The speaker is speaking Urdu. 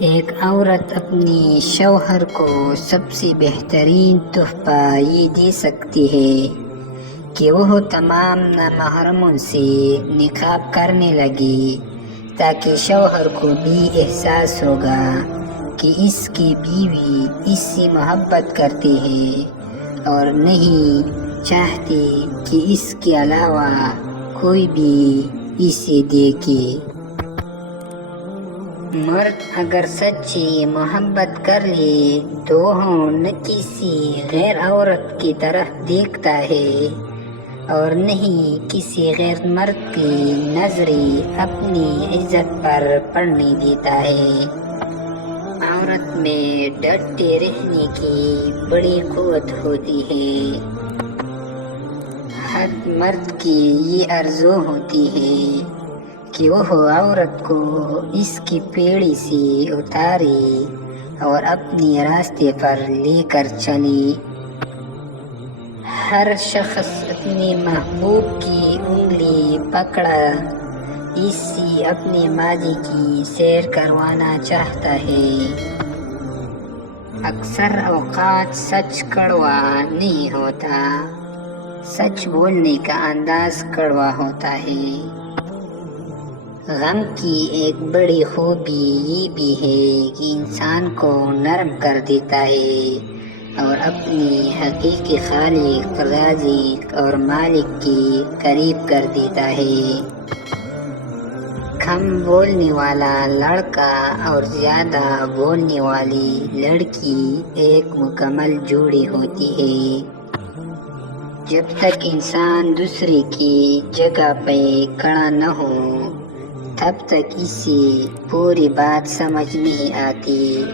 ایک عورت اپنی شوہر کو سب سے بہترین تحفہ یہ دے سکتی ہے کہ وہ تمام نامحرموں سے نکاح کرنے لگے، تاکہ شوہر کو بھی احساس ہوگا کہ اس کی بیوی اس سے محبت کرتی ہے اور نہیں چاہتی کہ اس کے علاوہ کوئی بھی اسے دیکھے۔ مرد اگر سچی محبت کر لے تو وہ نہ کسی غیر عورت کی طرف دیکھتا ہے اور نہیں کسی غیر مرد کی نظریں اپنی عزت پر پڑنے دیتا ہے۔ عورت میں ڈٹے رہنے کی بڑی قوت ہوتی ہے۔ ہر مرد کی یہ آرزو ہوتی ہے کہ وہ عورت کو اس کی پیڑھی سے اتارے اور اپنے راستے پر لے کر چلے۔ ہر شخص اپنے محبوب کی انگلی پکڑا اس سے اپنے ماضی کی سیر کروانا چاہتا ہے۔ اکثر اوقات سچ کڑوا نہیں ہوتا، سچ بولنے کا انداز کڑوا ہوتا ہے۔ غم کی ایک بڑی خوبی یہ بھی ہے کہ انسان کو نرم کر دیتا ہے اور اپنی حقیقی خالق، رازق اور مالک کے قریب کر دیتا ہے۔ کم بولنے والا لڑکا اور زیادہ بولنے والی لڑکی ایک مکمل جوڑی ہوتی ہے۔ جب تک انسان دوسرے کی جگہ پہ کھڑا نہ ہو تب تک اسے پوری بات سمجھ نہیں آتی۔